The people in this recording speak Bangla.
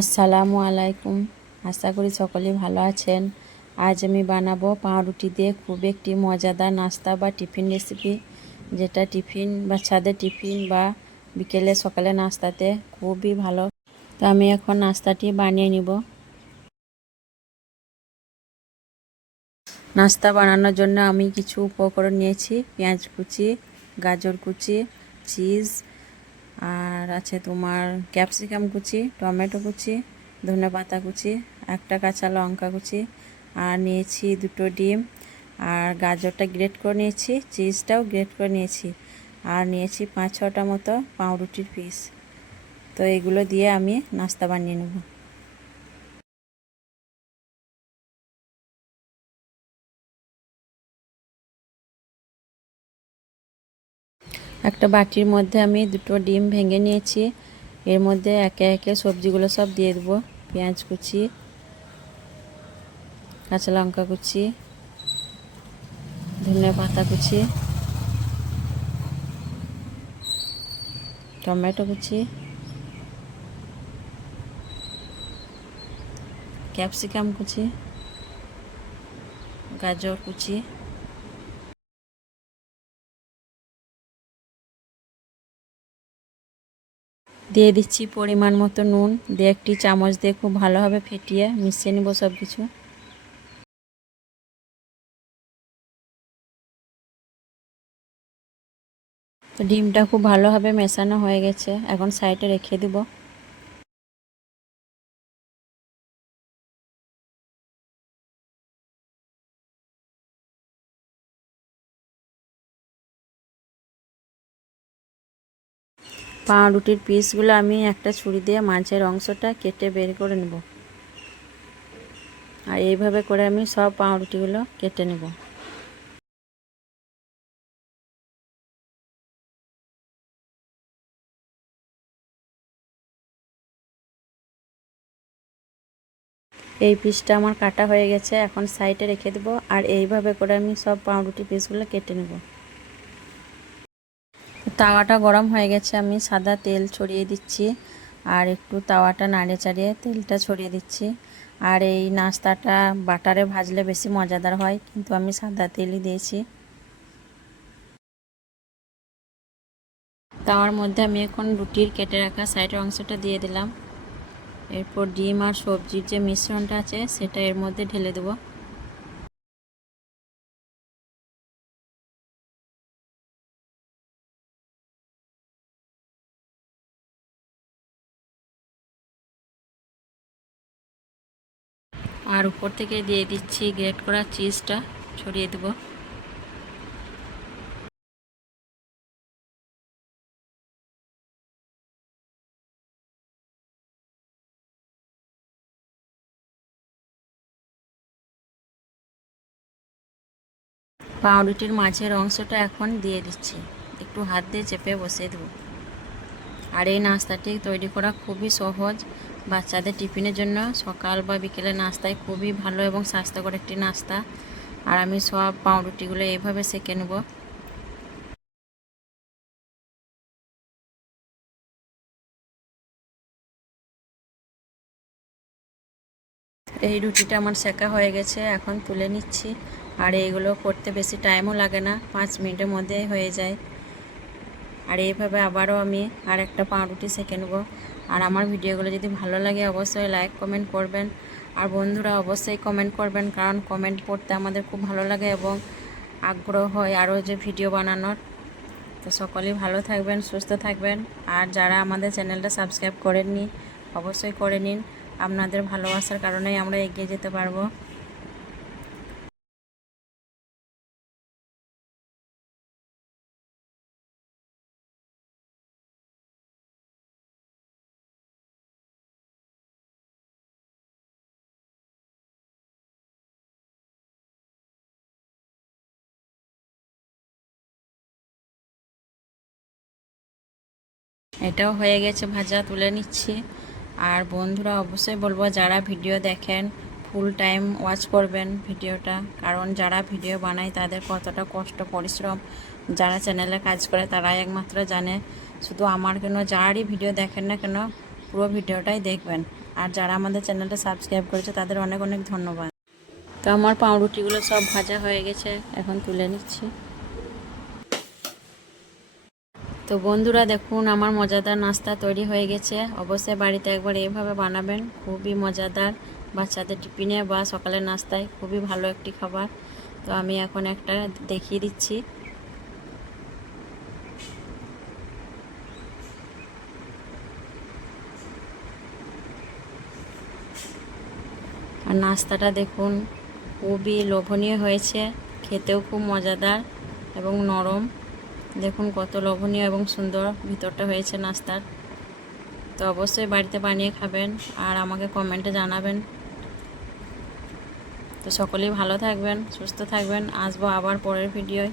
আসসালামু আলাইকুম। আশা করি সকলেই ভালো আছেন। আজ আমি বানাবো পাউরুটি দিয়ে খুব একটি মজাদার নাস্তা বা টিফিন রেসিপি, যেটা টিফিন বাচ্চাদের টিফিন বা বিকেলে সকালে নাস্তাতে খুবই ভালো। তো আমি এখন নাস্তাটি বানিয়ে নিব। নাস্তা বানানোর জন্য আমি কিছু উপকরণ নিয়েছি: পেঁয়াজ কুচি, গাজর কুচি, চিজ, আর আছে তোমার ক্যাপসিকাম কুচি, টমেটো কুচি, ধনেপাতা কুচি, একটা কাঁচা লঙ্কা কুচি, আর নিয়েছি দুটো ডিম, আর গাজরটা গ্রেট করে নিয়েছি, চিজটাও গ্রেট করে নিয়েছি, আর নিয়েছি 5-6টা মতো পাউরুটির পিস। তো এগুলো দিয়ে আমি নাস্তা বানিয়ে নেব। একটা বাটির মধ্যে আমি দুটো ডিম ভেঙে নিয়েছি। এর মধ্যে একে একে সবজিগুলো সব দিয়ে দেবো: পেঁয়াজ কুচি, কাঁচা লঙ্কা কুচি, ধনেপাতা কুচি, টমেটো কুচি, ক্যাপসিকাম কুচি, গাজর কুচি, দিয়ে দিচ্ছি পরিমাণ মতো নুন, দিয়ে একটি চামচ দিয়ে খুব ভালোভাবে ফেটিয়ে মিশিয়ে নেব সব কিছু। তো ডিমটা খুব ভালোভাবে মেশানো হয়ে গেছে, এখন সাইডে রেখে দেব। পাউরুটির পিসগুলো আমি একটা ছুরি দিয়ে মাঝের অংশটা কেটে বের করে নেব, আর এইভাবে করে আমি সব পাউরুটিগুলো কেটে নেব। এই পিসটা আমার কাটা হয়ে গেছে, এখন সাইডে রেখে দেব। আর এইভাবে করে আমি সব পাউরুটি পিসগুলো কেটে নেব। তাওয়াটা গরম হয়ে গেছে, আমি সাদা তেল ছড়িয়ে দিচ্ছি, আর একটু তাওয়াটা নাড়িয়ে চাড়িয়ে তেলটা ছড়িয়ে দিচ্ছি। আর এই নাস্তাটা বাটারে ভাজলে বেশি মজাদার হয়, কিন্তু আমি সাদা তেলই দিয়েছি। তাওয়ার মধ্যে আমি এখন রুটির কেটে রাখা সাইডের অংশটা দিয়ে দিলাম। এরপর ডিম আর সবজির যে মিশ্রণটা আছে সেটা এর মধ্যে ঢেলে দেবো। আর উপর থেকে দিয়ে দিচ্ছি গ্রেট করা চিজটা, ছড়িয়ে দেবো। পাউরুটির মাঝের অংশটা এখন দিয়ে দিচ্ছি, একটু হাত দিয়ে চেপে বসিয়ে দেবো। আর এই নাস্তাটি তৈরি করা খুবই সহজ, বাচ্চাদের টিফিনের জন্য সকাল বা বিকেলে নাস্তায় খুবই ভালো এবং স্বাস্থ্যকর একটি নাস্তা। আর আমি সব পাউরুটিগুলো এইভাবে সেঁকে নেব। এই রুটিটা আমার সেঁকা হয়ে গেছে, এখন তুলে নিচ্ছি। আর এইগুলো করতে বেশি টাইমও লাগে না, 5 মিনিটের মধ্যেই হয়ে যায়। আর এইভাবে আবারও আমি আর একটা পাউরুটি সেঁকে নেব। আর আমার ভিডিওগুলো যদি ভালো লাগে অবশ্যই লাইক কমেন্ট করবেন, আর বন্ধুরা অবশ্যই কমেন্ট করবেন, কারণ কমেন্ট পড়তে আমাদের খুব ভালো লাগে এবং আগ্রহ হয় আরও যে ভিডিও বানানোর। তো সকলেই ভালো থাকবেন, সুস্থ থাকবেন। আর যারা আমাদের চ্যানেলটা সাবস্ক্রাইব করেননি অবশ্যই করে নিন, আপনাদের ভালোবাসার কারণেই আমরা এগিয়ে যেতে পারবো। এটাও হয়ে গেছে ভাজা, তুলে নিচ্ছি। আর বন্ধুরা অবশ্যই বলবো, যারা ভিডিও দেখেন ফুল টাইম ওয়াচ করবেন ভিডিওটা, কারণ যারা ভিডিও বানায় তাদের কতটা কষ্ট পরিশ্রম যারা চ্যানেলে কাজ করে তারাই একমাত্র জানে। শুধু আমার কেন, যারই ভিডিও দেখেন না কেন পুরো ভিডিওটাই দেখবেন। আর যারা আমাদের চ্যানেলটা সাবস্ক্রাইব করেছে তাদের অনেক অনেক ধন্যবাদ। তো আমার পাউরুটিগুলো সব ভাজা হয়ে গেছে, এখন তুলে নিচ্ছি। তো বন্ধুরা দেখুন, আমার মজাদার নাস্তা তৈরি হয়ে গেছে। অবশ্যই বাড়িতে একবার এইভাবে বানাবেন, খুবই মজাদার। বাচ্চাদের টিফিনে বা সকালের নাস্তায় খুবই ভালো একটি খাবার। তো আমি এখন একটা দেখিয়ে দিচ্ছি। আর নাস্তাটা দেখুন খুবই লোভনীয় হয়েছে, খেতেও খুব মজাদার এবং নরম। দেখুন কত লোভনীয় এবং সুন্দর ভিতরটা হয়েছে নাস্তার। তো অবশ্যই বাড়িতে বানিয়ে খাবেন আর আমাকে কমেন্টে জানাবেন। তো সকলেই ভালো থাকবেন, সুস্থ থাকবেন। আসবো আবার পরের ভিডিওয়।